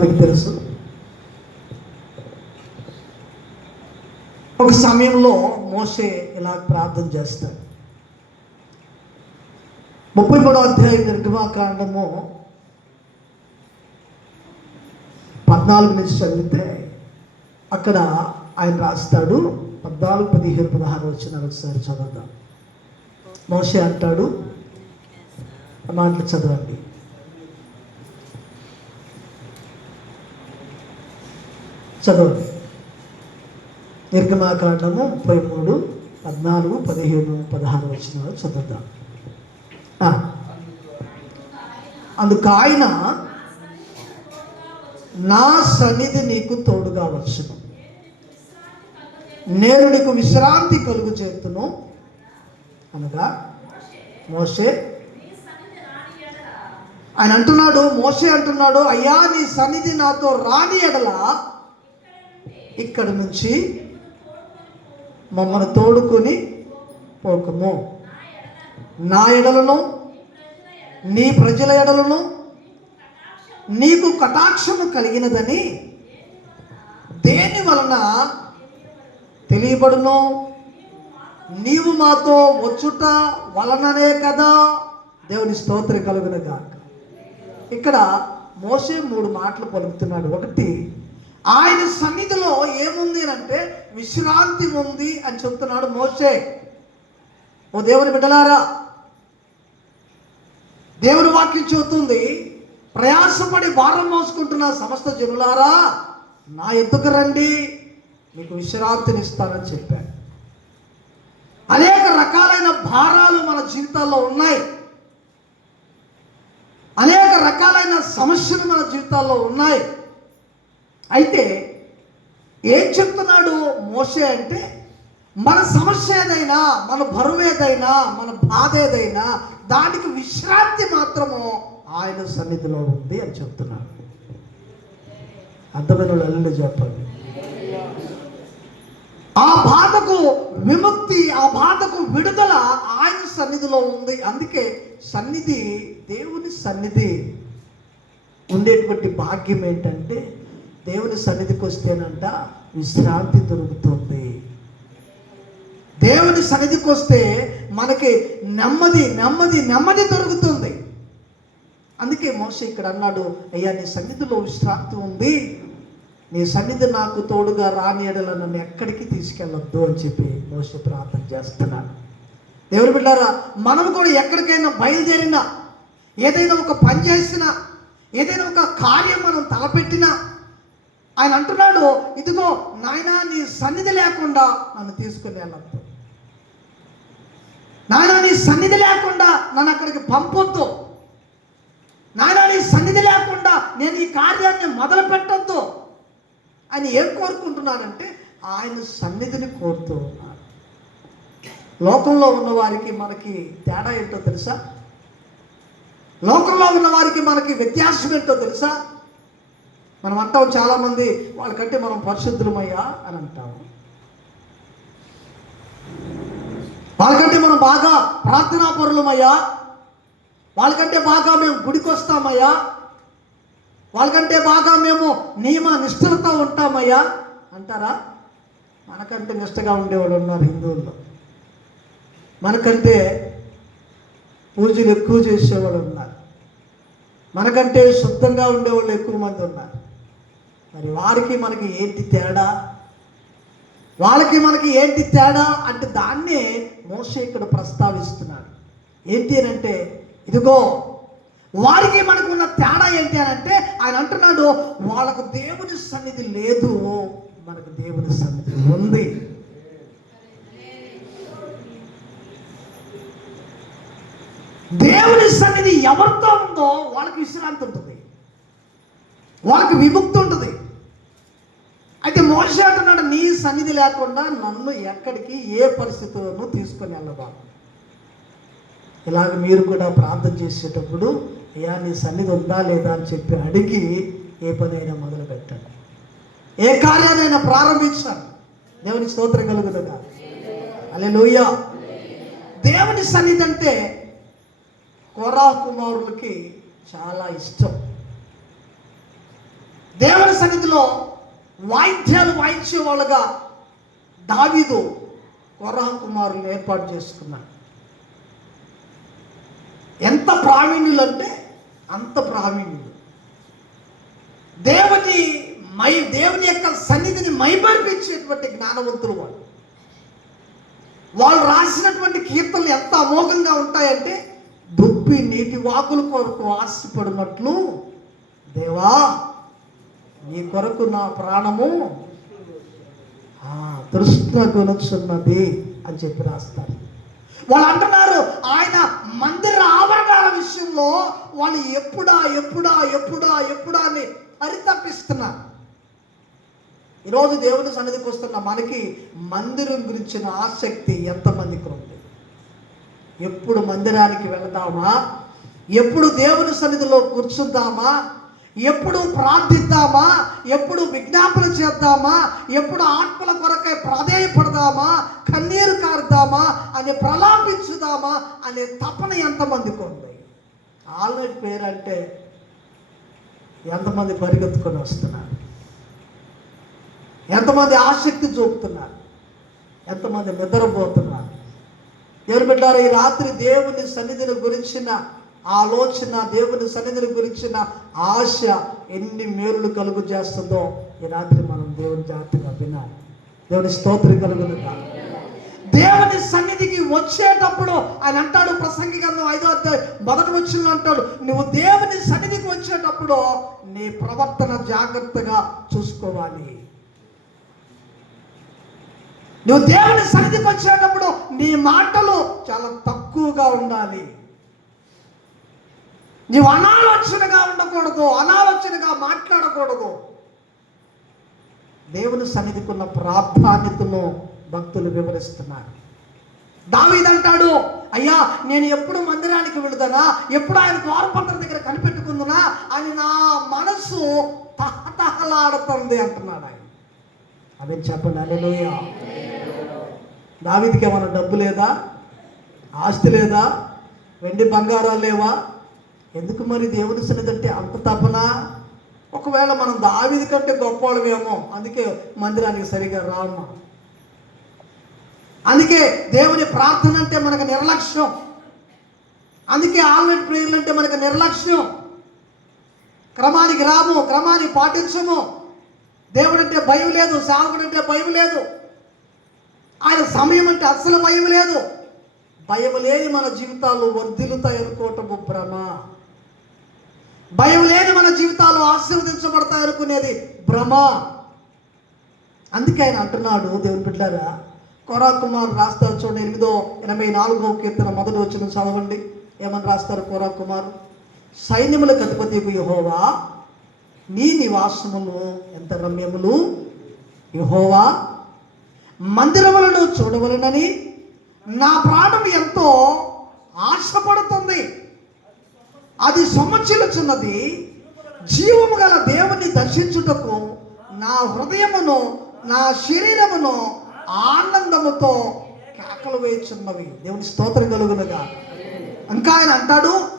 మీకు తెలుసు. ఒక సమయంలో మోసే ఇలా ప్రార్థన చేస్తాడు. ముప్పై మూడో అధ్యాయం నిర్గమాకాండము పద్నాలుగు నుంచి చదివితే అక్కడ ఆయన రాస్తాడు. పద్నాలుగు పదిహేను పదహారు వచ్చిన ఒకసారి చదువుతాం మోసే అంటాడు ఆ మాటలు చదవండి. చదవండి. నిర్గమాకాండము ముప్పై మూడు పద్నాలుగు పదిహేను పదహారు వచ్చిన చదువుదాం. అందుకు ఆయన నా సన్నిధి నీకు తోడుగా వచ్చును. నేను నీకు విశ్రాంతి కలుగు చేతును అనగా మోసే ఆయన అంటున్నాడు మోసే అంటున్నాడు అయ్యా నీ సన్నిధి నాతో రాని ఎడలా ఇక్కడ నుంచి మమ్మల్ని తోడుకొని పోకము. నా ఎడలను నీ ప్రజల ఎడలను నీకు కటాక్షము కలిగినదని దేని వలన తెలియబడును? నీవు మాతో వచ్చుట వలననే కదా? దేవుని స్తోత్రం కలుగునగా ఇక్కడ మోసే మూడు మాటలు పలుకుతున్నాడు. ఒకటి ఆయన సన్నిధిలో ఏముంది అని అంటే విశ్రాంతి ఉంది అని చెప్తున్నాడు మోసే ఓ దేవుని బిడ్డలారా దేవుని వాక్యం చెబుతుంది ప్రయాసపడి భారం మోసుకుంటున్న సమస్త జనులారా నా ఎందుకు రండి మీకు విశ్రాంతినిస్తానని చెప్పాను అనేక రకాలైన భారాలు మన జీవితాల్లో ఉన్నాయి. అనేక రకాలైన సమస్యలు మన జీవితాల్లో ఉన్నాయి. అయితే ఏం చెప్తున్నాడు మోసే అంటే మన సమస్య ఏదైనా మన బరువు ఏదైనా మన బాధ ఏదైనా దానికి విశ్రాంతి మాత్రము ఆయన సన్నిధిలో ఉంది అని చెప్తున్నాడు. అర్థమైన వాళ్ళు చెప్పండి. ఆ బాధకు విముక్తి ఆ బాధకు విడుదల ఆయన సన్నిధిలో ఉంది. అందుకే సన్నిధి దేవుని సన్నిధి ఉండేటువంటి భాగ్యం ఏంటంటే దేవుని సన్నిధికి వస్తేనంట విశ్రాంతి దొరుకుతుంది. దేవుని సన్నిధికి వస్తే మనకి నెమ్మది నెమ్మది నెమ్మది దొరుకుతుంది. అందుకే మోస ఇక్కడ అన్నాడు అయ్యా నీ సన్నిధిలో విశ్రాంతి ఉంది. నీ సన్నిధి నాకు తోడుగా రాని ఎడల నన్ను ఎక్కడికి తీసుకెళ్ళొద్దు అని చెప్పి మోస ప్రార్థన చేస్తున్నాను దేవుని బిడ్డారా మనం కూడా ఎక్కడికైనా బయలుదేరినా ఏదైనా ఒక పని చేసినా ఏదైనా ఒక కార్యం మనం తలపెట్టినా ఆయన అంటున్నాడు ఇదిగో నాయనా నీ సన్నిధి లేకుండా నన్ను తీసుకుని వెళ్ళద్దు. నాయనా నీ సన్నిధి లేకుండా నన్ను అక్కడికి పంపొద్దు. నాయనా నీ సన్నిధి లేకుండా నేను ఈ కార్యాన్ని మొదలు పెట్టద్దు. ఆయన ఏం కోరుకుంటున్నానంటే ఆయన సన్నిధిని కోరుతూ ఉన్నాడు లోకంలో ఉన్న వారికి మనకి తేడా ఏంటో తెలుసా? లోకంలో ఉన్న వారికి మనకి వ్యత్యాసం ఏంటో తెలుసా? మనం అంటాం చాలామంది వాళ్ళకంటే మనం పరిశుద్ధులమయ్యా అని అంటాము వాళ్ళకంటే మనం బాగా ప్రార్థనా పరులమయ్యా. వాళ్ళకంటే బాగా మేము గుడికి వస్తామయ్యా వాళ్ళకంటే బాగా మేము నియమ నిష్ఠలతో ఉంటామయ్యా. అంటారా? మనకంటే నిష్ఠగా ఉండేవాళ్ళు ఉన్నారు హిందువుల్లో. మనకంటే పూజలు ఎక్కువ చేసేవాళ్ళు ఉన్నారు. మనకంటే శుద్ధంగా ఉండేవాళ్ళు ఎక్కువ మంది ఉన్నారు. మరి వారికి మనకి ఏంటి తేడా? వాళ్ళకి మనకి ఏంటి తేడా అంటే దాన్నే మోసే ఇక్కడ ప్రస్తావిస్తున్నాడు. ఏంటి అని అంటే ఇదిగో వారికి మనకు ఉన్న తేడా ఏంటి అని అంటే ఆయన అంటున్నాడు వాళ్ళకు దేవుని సన్నిధి లేదు మనకు దేవుని సన్నిధి ఉంది. దేవుని సన్నిధి ఎవరితో ఉందో వాళ్ళకి విశ్రాంతి ఉంటుంది. వాళ్ళకి విముక్తి ఉంటుంది అయితే మోస అంటున్నాడు నీ సన్నిధి లేకుండా నన్ను ఎక్కడికి ఏ పరిస్థితులను తీసుకొని వెళ్ళబాను ఇలాగ మీరు కూడా ప్రార్థన చేసేటప్పుడు అయ్యా నీ సన్నిధి ఉందా లేదా అని చెప్పి అడిగి ఏ పనైనా మొదలు పెట్టండి. ఏ కార్యాలైనా ప్రారంభించాను దేవుని స్తోత్రం కలుగుతుందా? అలే దేవుని సన్నిధి అంటే కోరా కుమారులకి చాలా ఇష్టం. దేవుని సన్నిధిలో వాయిద్యాలు వాయించే వాళ్ళుగా దావీదు కొరహ కుమారులు ఏర్పాటు చేసుకున్నాడు. ఎంత ప్రావీణ్యులు అంటే అంత ప్రావీణ్యులు. దేవుని మై దేవుని యొక్క సన్నిధిని మైమర్పించేటువంటి జ్ఞానవంతులు వాళ్ళు. వాళ్ళు రాసినటువంటి కీర్తనలు ఎంత అమోఘంగా ఉంటాయంటే దుప్పి నీటి వాకుల కొరకు ఆశపడినట్లు దేవా నీ కొరకు నా ప్రాణము ఆ, తృష్ణ కొనుచున్నది అని చెప్పి రాస్తారు. వాళ్ళు అంటున్నారు ఆయన మందిర ఆవరణాల విషయంలో వాళ్ళు ఎప్పుడా ఎప్పుడా ఎప్పుడా ఎప్పుడా అని పరితపిస్తున్నారు. ఈరోజు దేవుని సన్నిధికి వస్తున్న మనకి మందిరం గురించిన ఆసక్తి ఎంతమందికి ఉంది? ఎప్పుడు మందిరానికి వెళదామా ఎప్పుడు దేవుని సన్నిధిలో కూర్చుందామా? ఎప్పుడు ప్రార్థిద్దామా? ఎప్పుడు విజ్ఞాపన చేద్దామా? ఎప్పుడు ఆత్మల కొరకై ప్రాధేయపడదామా? కన్నీరు కారుదామా అని ప్రలాపించుదామా? అనే తపన ఎంతమందికి ఉంది? ఆల్రెడీ పేరు అంటే ఎంతమంది పరిగెత్తుకొని వస్తున్నారు? ఎంతమంది ఆసక్తి చూపుతున్నారు? ఎంతమంది నిద్రపోతున్నారు? దేవుని బిడ్డారు ఈ రాత్రి దేవుని సన్నిధిని గురించిన ఆలోచన దేవుని సన్నిధిని గురించిన ఆశ ఎన్ని మేలులు కలుగు చేస్తుందో ఈ రాత్రి మనం దేవుని జాగ్రత్తగా వినాలి. దేవుని స్తోత్రం కలుగును దేవుని సన్నిధికి వచ్చేటప్పుడు ఆయన అంటాడు ప్రసంగి గంధం ఐదో అధ్యాయం మొదటి వచ్చిన అంటాడు నువ్వు దేవుని సన్నిధికి వచ్చేటప్పుడు నీ ప్రవర్తన జాగ్రత్తగా చూసుకోవాలి. నువ్వు దేవుని సన్నిధికి వచ్చేటప్పుడు నీ మాటలు చాలా తక్కువగా ఉండాలి. నీవు అనాలోచనగా ఉండకూడదు అనాలోచనగా మాట్లాడకూడదు. దేవుని సన్నిధికున్న ప్రాధాన్యతను భక్తులు వివరిస్తున్నారు. దావీదంటాడు అయ్యా నేను ఎప్పుడు మందిరానికి వెళుదనా? ఎప్పుడు ఆయన ద్వారపత్ర దగ్గర కనిపెట్టుకుందునా? అని నా మనసు తహతహలాడుతుంది అంటున్నాడు ఆయన. అదే చెప్పండి అలెలుయ దావీదికి ఏమైనా డబ్బు లేదా? ఆస్తి లేదా? వెండి బంగారాలు లేవా? ఎందుకు మరి దేవుని సన్నిధి అంత తపన? ఒకవేళ మనం దావిది కంటే గొప్పవాళ్ళమేమో అందుకే మందిరానికి సరిగా రాము. అందుకే దేవుని ప్రార్థన అంటే మనకు నిర్లక్ష్యం. అందుకే ఆన్లైన్ ప్రేయర్లు అంటే మనకు నిర్లక్ష్యం. క్రమానికి రాము క్రమాన్ని పాటించము. దేవుడు అంటే భయం లేదు సేవకుడు అంటే భయం లేదు. ఆయన సమయం అంటే అస్సలు భయం లేదు. భయం లేని మన జీవితాలు వర్ధిల్లుతాయి అనుకోవటము భ్రమ. భయం లేని మన జీవితాలు ఆశీర్వదించబడతాయి అనుకునేది భ్రమ. అందుకే ఆయన అంటున్నాడు దేవుని బిడ్డారా కొరా కుమార్ రాస్తారు చూడండి ఎనిమిదో ఎనభై నాలుగో కీర్తన మొదటి వచ్చిన చదవండి. ఏమని రాస్తారు కొరా కుమార్ సైన్యములకు అధిపతి యహోవా నీ నివాసములు ఎంత రమ్యములు? యహోవా మందిరములను చూడవలనని నా ప్రాణం ఎంతో ఆశపడుతుంది. అది సమచిలుచున్నది. జీవము గల దేవుని దర్శించుటకు నా హృదయమును నా శరీరమును ఆనందముతో కేకలు వేయుచున్నవి. దేవుని స్తోత్రం కలుగునుగా. ఇంకా ఆయన అంటాడు